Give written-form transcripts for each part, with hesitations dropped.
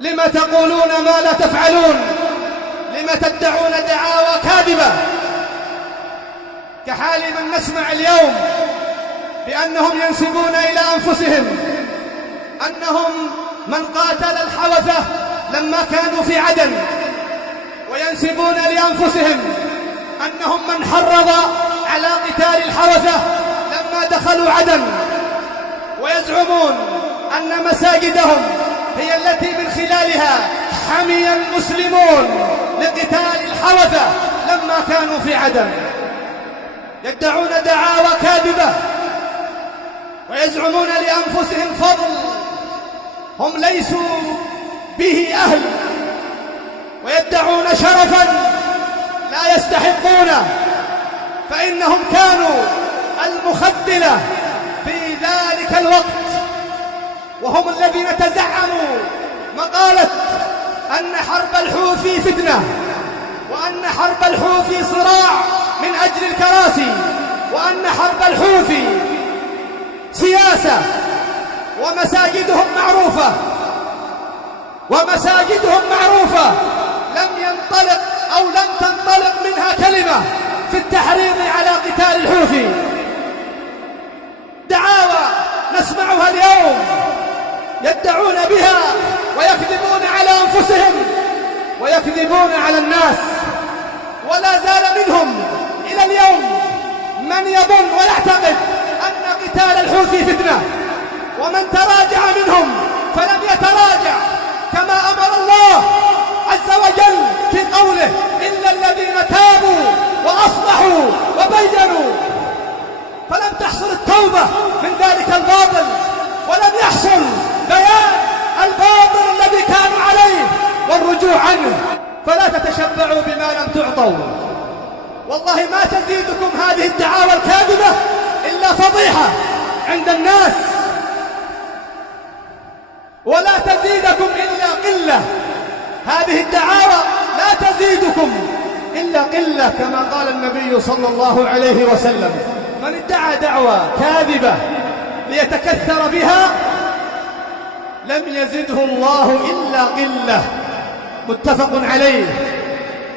لم تقولون ما لا تفعلون؟ لم تدعون دعاوى كاذبة كحال من نسمع اليوم بأنهم ينسبون إلى أنفسهم أنهم من قاتل الحوثة لما كانوا في عدن، وينسبون لأنفسهم أنهم من حرض على قتال الحوثة لما دخلوا عدن، ويزعمون أن مساجدهم هي التي من خلالها حمي المسلمون لقتال الحوثة لما كانوا في عدن. يدعون دعاوى كاذبة ويزعمون لأنفسهم فضل هم ليسوا به أهل، ويدعون شرفا لا يستحقونه، فإنهم كانوا المخذلة في ذلك الوقت، وهم الذين تزعموا مقالة أن حرب الحوثي فتنة، وأن حرب الحوثي صراع من أجل الكراسي، وأن حرب الحوثي سياسة، ومساجدهم معروفة، ومساجدهم معروفة لم ينطلق أو لم تنطلق منها كلمة في التحريض على قتال الحوثي. دعاوى نسمعها اليوم يدعون بها ويكذبون على أنفسهم ويكذبون على الناس، ولا زال منهم إلى اليوم من يظن ويعتقد أن قتال الحوثي فتنة، ومن تراجع منهم فلم يتراجع كما أمر الله عز وجل في قوله إلا الذين تابوا وأصلحوا وبينوا، فلم تحصل التوبة من ذلك الباطل، ولم يحصل بيان الباطل الذي كانوا عليه والرجوع عنه. فلا تتشبعوا بما لم تعطوا، والله ما تزيدكم هذه الدعاوى الكاذبة إلا فضيحة عند الناس، ولا تزيدكم إلا قلة. هذه الدعاوى لا تزيدكم إلا قلة، كما قال النبي صلى الله عليه وسلم: من ادعى دعوى كاذبة ليتكثر بها لم يزده الله إلا قلة. متفق عليه،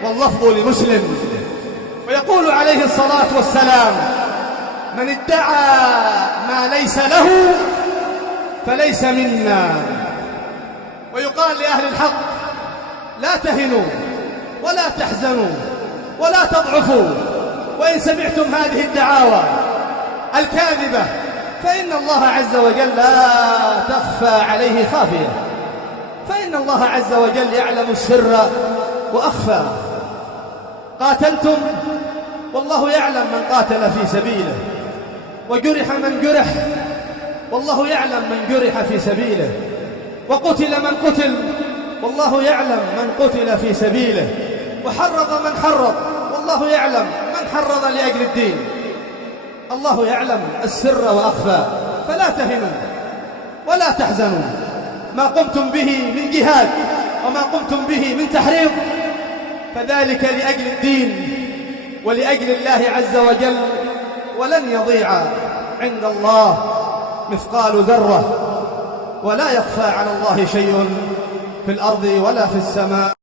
واللفظ لمسلم. ويقول عليه الصلاة والسلام: من ادعى ما ليس له فليس منا. ويقال لأهل الحق: لا تهنوا ولا تحزنوا ولا تضعفوا، وإن سمعتم هذه الدعاوى الكاذبة فإن الله عز وجل لا تخفى عليه خافية، فإن الله عز وجل يعلم السر وأخفى. قاتلتم والله يعلم من قاتل في سبيله، وجرح من جرح والله يعلم من جرح في سبيله، وقتل من قتل والله يعلم من قتل في سبيله، وحرض من حرض والله يعلم من حرض لأجل الدين. الله يعلم السر وأخفى، فلا تهنوا ولا تحزنوا. ما قمتم به من جهاد وما قمتم به من تحريض فذلك لأجل الدين ولأجل الله عز وجل، ولن يضيع عند الله مثقال ذرة، ولا يخفى على الله شيء في الأرض ولا في السماء.